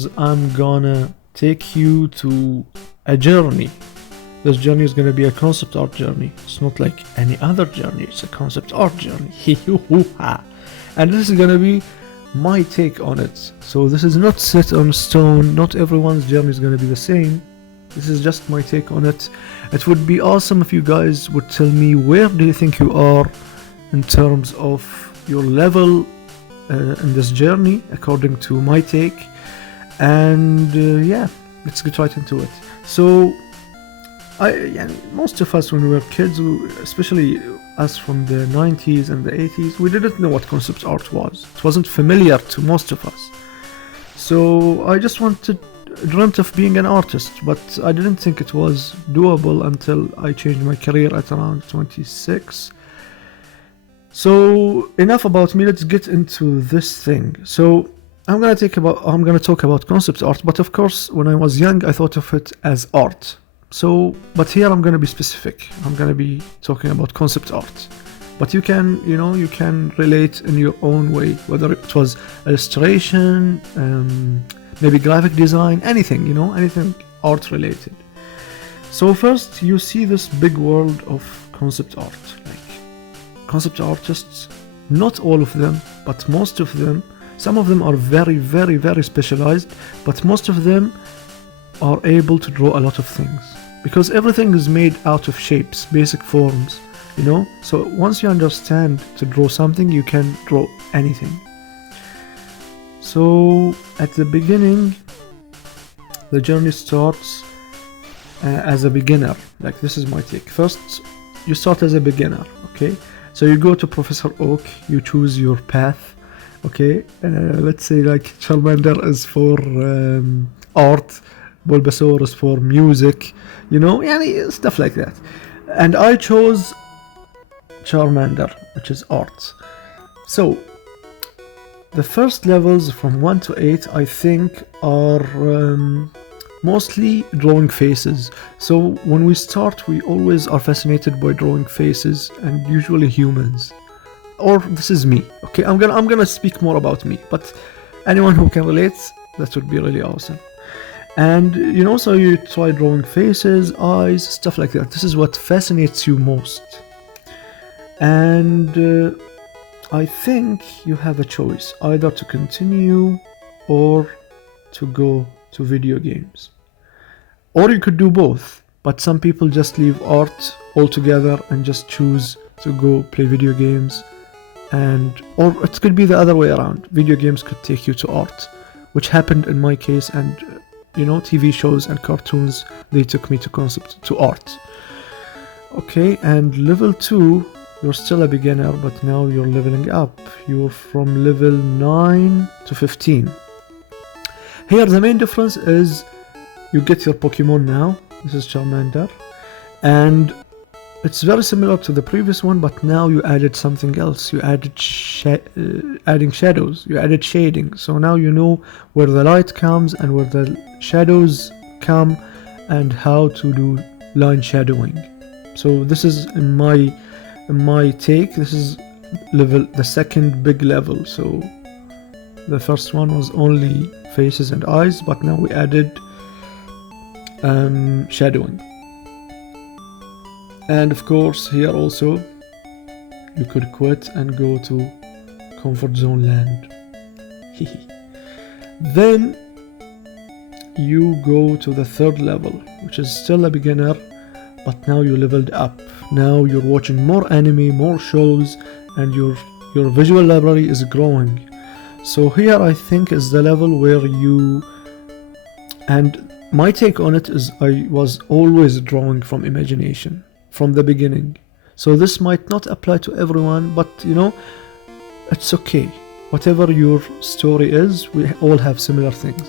I'm gonna take you to a journey. This journey is gonna be a concept art journey. It's not like any other journey, it's a concept art journey. And this is gonna be my take on it. So this is not set on stone, not everyone's journey is gonna be the same. This is just my take on it. It would be awesome if you guys would tell me where do you think you are in terms of your level in this journey according to my take. And yeah, let's get right into it. So most of us when we were kids, especially us from the 90s and the 80s, we didn't know what concept art was. It wasn't familiar to most of us. So I just dreamt of being an artist, but I didn't think it was doable until I changed my career at around 26. So enough about me, let's get into this thing. So I'm gonna talk about concept art, but of course when I was young I thought of it as art. So but here I'm gonna be specific. I'm gonna be talking about concept art. But you can relate in your own way, whether it was illustration, maybe graphic design, anything, anything art related. So first you see this big world of concept art. Like concept artists, not all of them, but most of them. Some of them are very, very, very specialized, but most of them are able to draw a lot of things because everything is made out of shapes, basic forms, So once you understand to draw something, you can draw anything. So at the beginning, the journey starts as a beginner. Like this is my take. First, you start as a beginner, okay? So you go to Professor Oak, you choose your path. Okay, let's say like Charmander is for art, Bulbasaur is for music, stuff like that. And I chose Charmander, which is art. So the first levels from 1 to 8 I think are mostly drawing faces. So when we start, we always are fascinated by drawing faces and usually humans. Or this is me, okay? I'm gonna speak more about me, but anyone who can relate, that would be really awesome. And so you try drawing faces, eyes, stuff like that. This is what fascinates you most. And I think you have a choice, either to continue or to go to video games. Or you could do both, but some people just leave art altogether and just choose to go play video games. Or it could be the other way around. Video games could take you to art, which happened in my case, and TV shows and cartoons, they took me to art. Okay, and level 2, you're still a beginner, but now you're leveling up. You're from level 9 to 15. Here the main difference is you get your Pokemon now. This is Charmander, and it's very similar to the previous one, but now you added something else. You added adding shadows. You added shading. So now you know where the light comes and where the shadows come and how to do line shadowing. So this is in my take. This is the second big level. So the first one was only faces and eyes, but now we added shadowing. And of course here also you could quit and go to comfort zone land. Then you go to the third level, which is still a beginner, but now you leveled up. Now you're watching more anime, more shows, and your visual library is growing. So here I think is the level where and my take on it is I was always drawing from imagination from the beginning. So this might not apply to everyone, but it's okay. Whatever your story is, we all have similar things.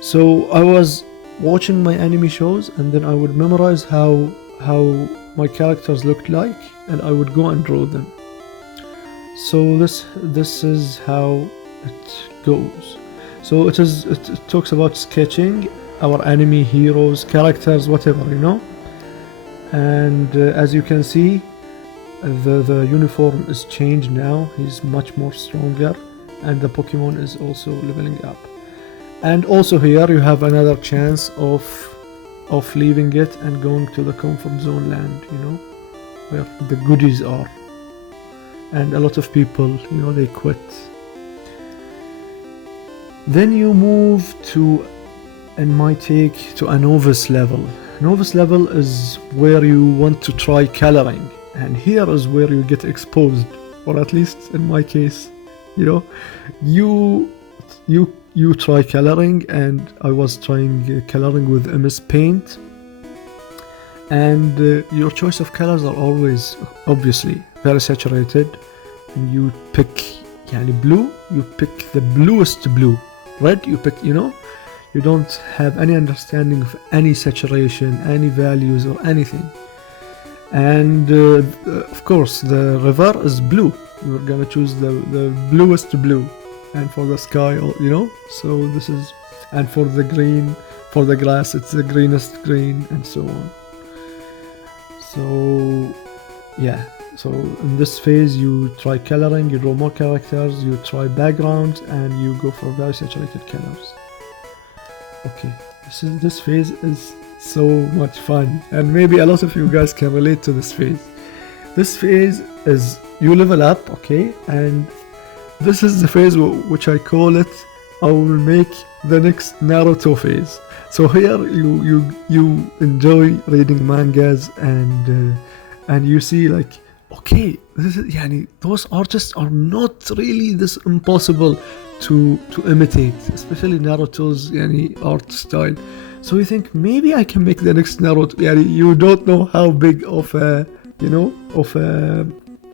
So I was watching my anime shows, and then I would memorize how my characters looked like, and I would go and draw them. So this is how it goes. So it talks about sketching our anime heroes, characters, whatever, And as you can see, the uniform is changed now. He's much more stronger, and the Pokemon is also leveling up. And also here you have another chance of leaving it and going to the comfort zone land, you know, where the goodies are. And a lot of people, you know, they quit. Then you move to, in my take, to a novice level. Novice level is where you want to try coloring, and here is where you get exposed, or at least in my case, you know, you try coloring, and I was trying coloring with MS Paint, and your choice of colors are always obviously very saturated, and you pick blue, you pick the bluest blue. Red, you pick, you know, you don't have any understanding of any saturation, any values or anything. And of course the river is blue, you're gonna choose the bluest blue, and for the sky, you know, so this is, and for the green, for the grass, it's the greenest green, and so on. So yeah, so in this phase you try coloring, you draw more characters, you try backgrounds, and you go for very saturated colors. Okay, this phase is so much fun, and maybe a lot of you guys can relate to this phase. This phase is you level up, okay, and this is the phase which I call it, I will make the next Naruto phase. So here you enjoy reading mangas, and you see like, okay, this is, those artists are not really this impossible to imitate, especially Naruto's art style. So you think maybe I can make the next Naruto. You don't know how big of a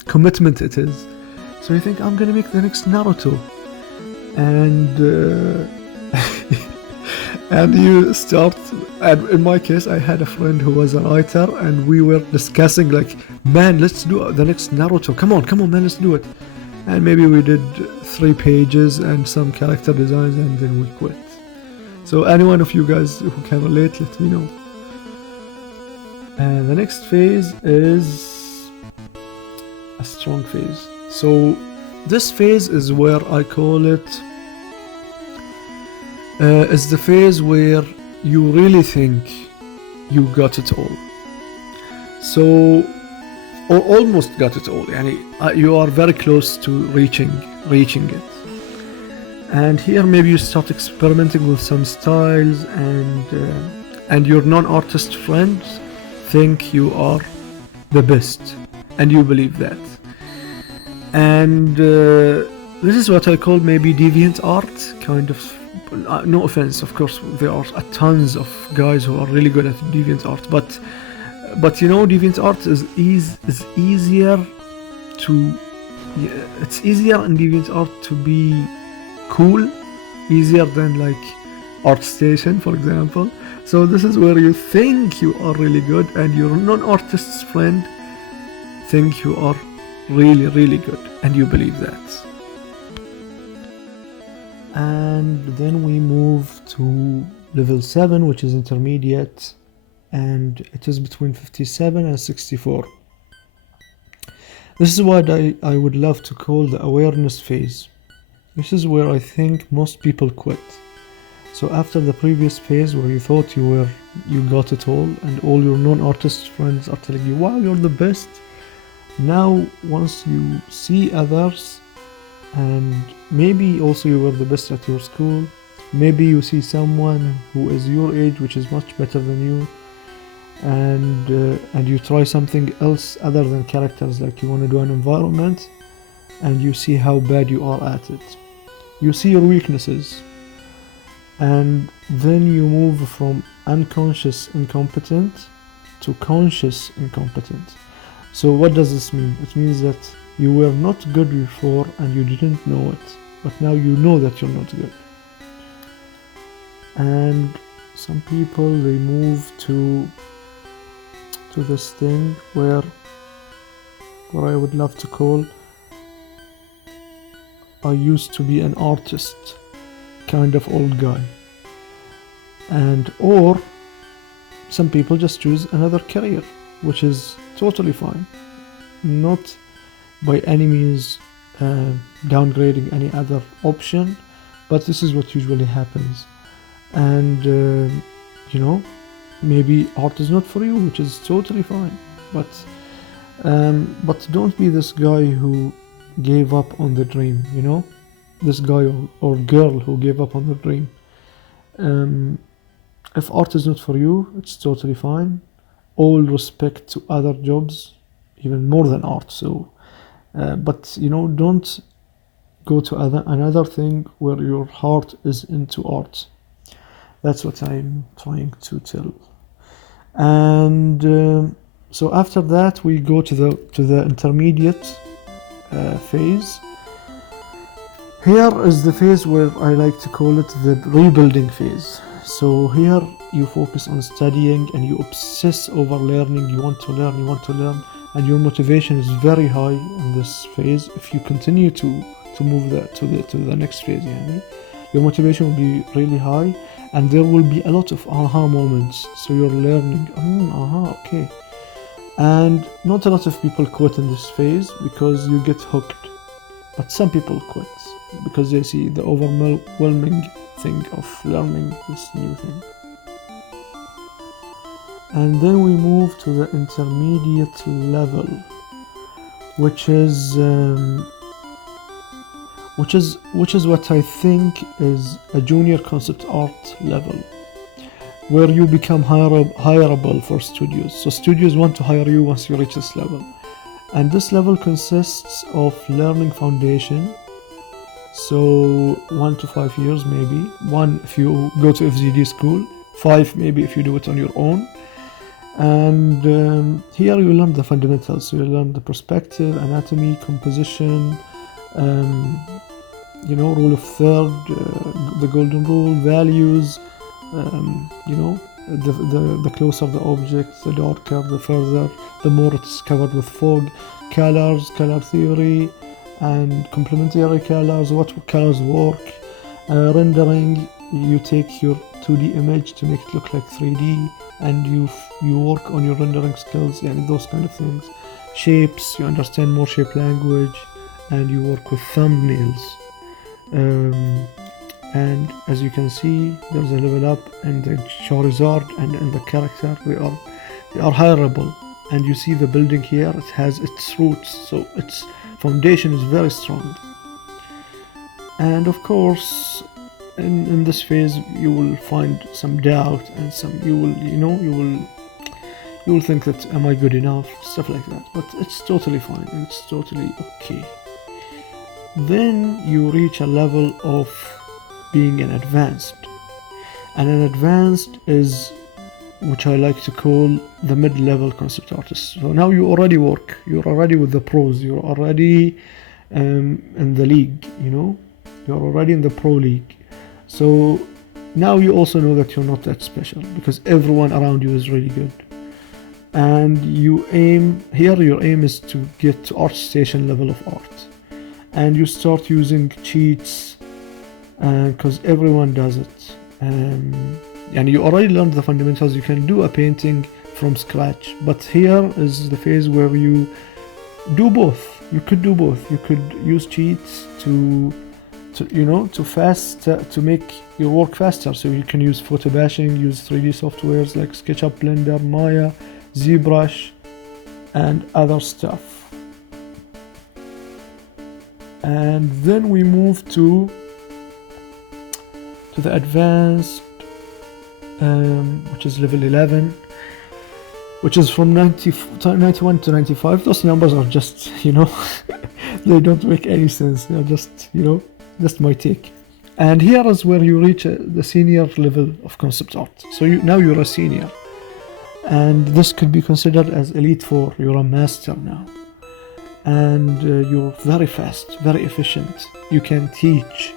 commitment it is. So you think I'm gonna make the next Naruto, and and you start. And in my case, I had a friend who was a writer, and we were discussing like, man, let's do the next Naruto. Come on, man, let's do it. And maybe we did 3 pages and some character designs, and then we quit. So anyone of you guys who can relate, let me know. And the next phase is a strong phase. So this phase is where I call it is the phase where you really think you got it all. So, or almost got it all. You are very close to reaching it. And here maybe you start experimenting with some styles, and your non-artist friends think you are the best, and you believe that. And this is what I call maybe deviant art, kind of. No offense, of course, there are tons of guys who are really good at deviant art, but deviant art is easier to. It's easier in deviant art to be cool, easier than like ArtStation, for example. So this is where you think you are really good, and your non-artist's friend think you are really, really good, and you believe that. And then we move to level 7, which is intermediate, and it is between 57 and 64. This is what I would love to call the awareness phase. This is where I think most people quit. So after the previous phase where you thought you got it all, and all your non-artist friends are telling you, wow, you're the best. Now once you see others, and maybe also you were the best at your school, maybe you see someone who is your age which is much better than you, and you try something else other than characters, like you want to do an environment, and you see how bad you are at it. You see your weaknesses, and then you move from unconscious incompetent to conscious incompetent. So what does this mean? It means that you were not good before and you didn't know it, but now you know that you're not good. And some people, they move to this thing where I would love to call, I used to be an artist kind of old guy. And or some people just choose another career, which is totally fine, not by any means downgrading any other option, but this is what usually happens. and you know, maybe art is not for you, which is totally fine. But don't be this guy who gave up on the dream, you know, this guy or girl who gave up on the dream. If art is not for you, it's totally fine. All respect to other jobs, even more than art. So, but you know, don't go to another thing where your heart is into art. That's what I'm trying to tell. And so after that, we go to the intermediate phase. Here is the phase where I like to call it the rebuilding phase. So here you focus on studying and you obsess over learning. You want to learn, and your motivation is very high in this phase. If you continue to move to the next phase, your motivation will be really high, and there will be a lot of aha moments. So you're learning, okay. And not a lot of people quit in this phase because you get hooked, but some people quit because they see the overwhelming thing of learning this new thing. And then we move to the intermediate level, which is what I think is a junior concept art level, where you become hireable for studios. So studios want to hire you once you reach this level. And this level consists of learning foundation, so 1 to 5 years maybe. 1 if you go to FZD school, 5 maybe if you do it on your own. And here you learn the fundamentals. So you learn the perspective, anatomy, composition, you know, rule of third, the golden rule, values, you know, the closer the object, the darker, the further, the more it's covered with fog, colors, color theory, and complementary colors, what colors work, rendering. You take your 2D image to make it look like 3D, and you work on your rendering skills and those kind of things. Shapes, you understand more shape language, and you work with thumbnails. And as you can see, there's a level up in the Charizard and in the character. We are hireable, and you see the building here, it has its roots, so its foundation is very strong. And of course, in this phase you will find some doubt, and you will think that, am I good enough, stuff like that, but it's totally fine and it's totally okay. Then you reach a level of being an advanced, and an advanced is, which I like to call, the mid-level concept artist. So now you already work, you're already with the pros, you're already in the league, you know, you're already in the pro league. So now you also know that you're not that special because everyone around you is really good. And your aim is to get to ArtStation level of art, and you start using cheats because everyone does it. And you already learned the fundamentals. You can do a painting from scratch, but here is the phase where you do both. You could do both. You could use cheats to make your work faster. So you can use photo bashing, use 3D softwares like SketchUp, Blender, Maya, ZBrush, and other stuff. And then we move to the advanced, which is level 11, which is from 91 to 95. Those numbers are just, they don't make any sense. They're just, just my take. And here is where you reach the senior level of concept art. So now you're a senior, and this could be considered as Elite 4. You're a master now, and you're very fast, very efficient. You can teach.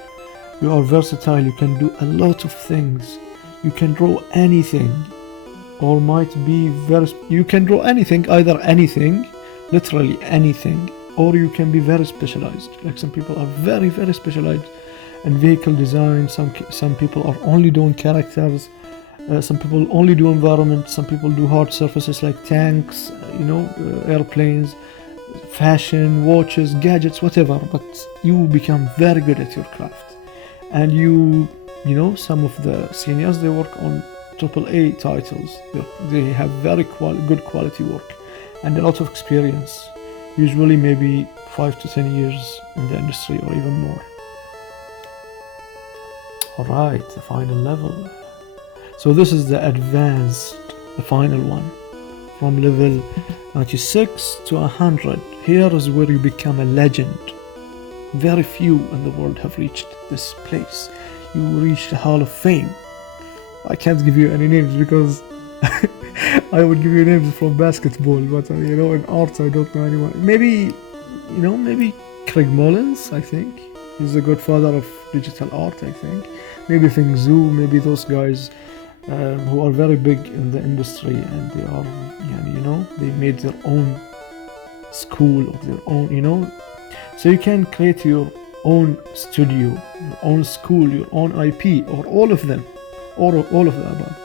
You are versatile. You can do a lot of things. You can draw anything, or you can draw anything, either anything, literally anything, or you can be very specialized. Like some people are very, very specialized in vehicle design. Some people are only doing characters. Some people only do environment. Some people do hard surfaces like tanks, airplanes, fashion, watches, gadgets, whatever. But you become very good at your craft, and you you know, some of the seniors, they work on AAA titles. They have very good quality work and a lot of experience, usually maybe 5 to 10 years in the industry or even more. Alright, the final level. So this is the advanced, the final one, from level 96 to 100. Here is where you become a legend. Very few in the world have reached this place. You reach the Hall of Fame. I can't give you any names because I would give you names from basketball, but you know, in art I don't know anyone. Maybe, you know, maybe Craig Mullins, I think. He's the godfather of digital art, I think. Maybe Feng Zhu, maybe those guys who are very big in the industry, and they are, you know, they made their own school of their own, you know. So you can create your own studio, your own school, your own IP, or all of them, or all of the above.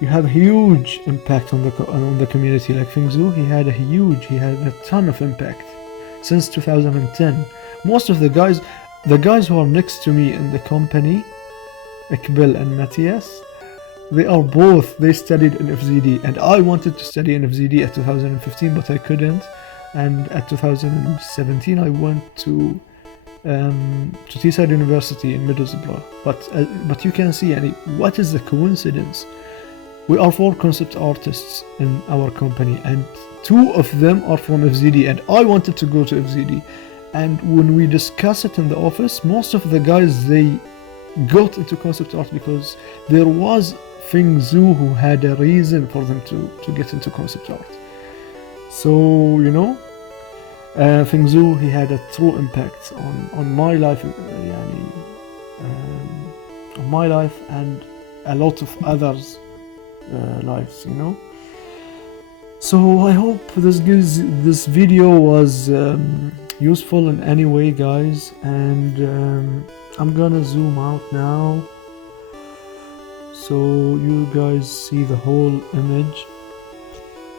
You have a huge impact on the community. Like Feng Zhu, he had a ton of impact since 2010. Most of the guys who are next to me in the company, Iqbal and Matthias, they studied in FZD, and I wanted to study in FZD at 2015, but I couldn't. And at 2017 I went to Teesside University in Middlesbrough. But you can see, what is the coincidence? We are 4 concept artists in our company, and 2 of them are from FZD, and I wanted to go to FZD. And when we discuss it in the office, most of the guys, they got into concept art because there was Feng Zhu who had a reason for them to get into concept art. So, you know, Feng Zhu, he had a true impact on my life, on my life and a lot of others' lives, you know. So I hope this video was useful in any way, guys, and I'm gonna zoom out now so you guys see the whole image.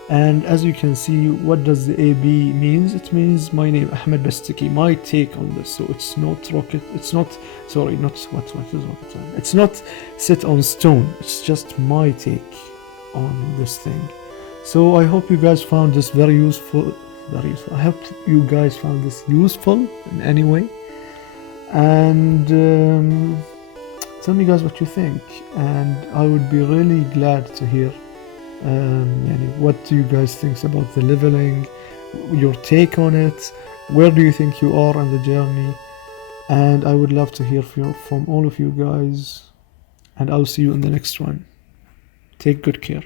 And as you can see, what does the AB means? It means my name, Ahmed Bastiki, my take on this. So it's not rocket, it's not, sorry, not what is rocket science? It's not set on stone, it's just my take on this thing. So I hope you guys found this very useful. I hope you guys found this useful in any way. And tell me guys what you think, and I would be really glad to hear what do you guys think about the leveling, your take on it, where do you think you are on the journey, and I would love to hear from all of you guys, and I'll see you in the next one. Take good care.